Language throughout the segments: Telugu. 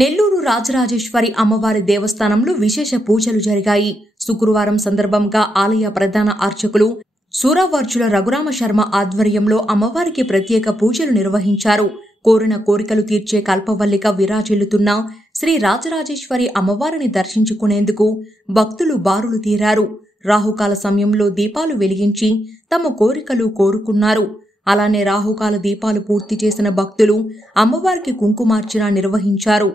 నెల్లూరు రాజరాజేశ్వరి అమ్మవారి దేవస్థానంలో విశేష పూజలు జరిగాయి. శుక్రవారం సందర్భంగా ఆలయ ప్రధాన అర్చకులు సూరవర్చుల రఘురామ శర్మ ఆధ్వర్యంలో అమ్మవారికి ప్రత్యేక పూజలు నిర్వహించారు. కోరిన కోరికలు తీర్చే కల్పవల్లిక విరాజిల్లుతున్న శ్రీ రాజరాజేశ్వరి అమ్మవారిని దర్శించుకునేందుకు భక్తులు బారులు తీరారు. రాహుకాల సమయంలో దీపాలు వెలిగించి తమ కోరికలు కోరుకున్నారు. అలానే రాహుకాల దీపాలు పూర్తి చేసిన భక్తులు అమ్మవారికి కుంకుమార్చన నిర్వహించారు.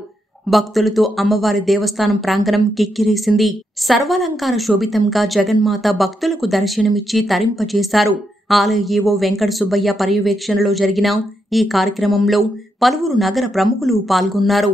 భక్తులతో అమ్మవారి దేవస్థానం ప్రాంగణం కిక్కిరేసింది. సర్వాలంకార శోభితంగా జగన్మాత భక్తులకు దర్శనమిచ్చి తరింపచేశారు. ఆలయ ఈవో వెంకట సుబ్బయ్య పర్యవేక్షణలో జరిగిన ఈ కార్యక్రమంలో పలువురు నగర ప్రముఖులు పాల్గొన్నారు.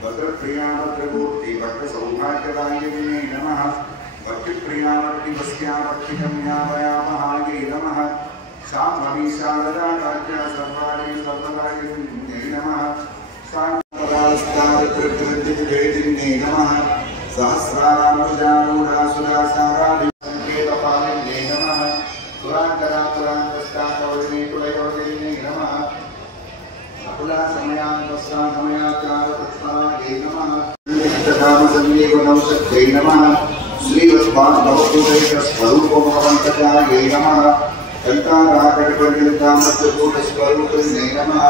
भद्रप्रियामूर्ति भक्त सौभाग्यदायिने नमः भक्तिप्रियामूर्ति वस्यामर्तिगम्यामयामहायै नमः शाम्भवीशारदा राज्ञा सर्वाणि सर्वदायिने नमः शान्तदास्तारत्रकृतिभेदिने नमः सहस्रारामजारूढासुरासारादि संकेतपालिने नमः पुरान्तरापुरान्तस्ताकवलिने कुलयोगिने नमः अकुला समयान्तस्तामयाचारतत्परायै नमः नित्यकामसंवेगनौषध्यै नमः श्रीवत्पादभवभूतैकस्वरूपभवन्तकायै नमः कल्काराकटपर्यन्तामृतकूटस्वरूपिणे नमः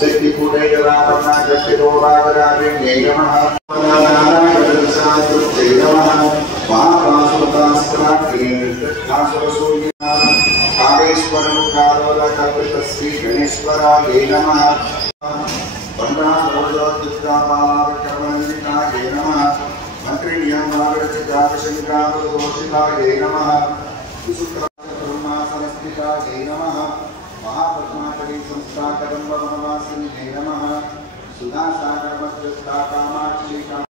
शक्तिकूटैकरापन्नाशक्तिरोगागरागिण्यै नमः नारायणशास्त्रै नमः महापाशुपतास्त्राग्निर्दत्तासुरसूर्यः कालेश्वरमुखारोदकल्पितश्री गणेश्वरायै नमः वन्दासरोजोत्थितापालाकर्मण्डितायै नमः मन्त्रिण्यमागरचिताकशङ्कामदोषितायै नमः विशुक्राब्रह्मासनस्थितायै नमः महापद्माकरी संस्थाकदम्बवनवासिन्यै नमः सुधासागरमध्यस्था कामाक्षी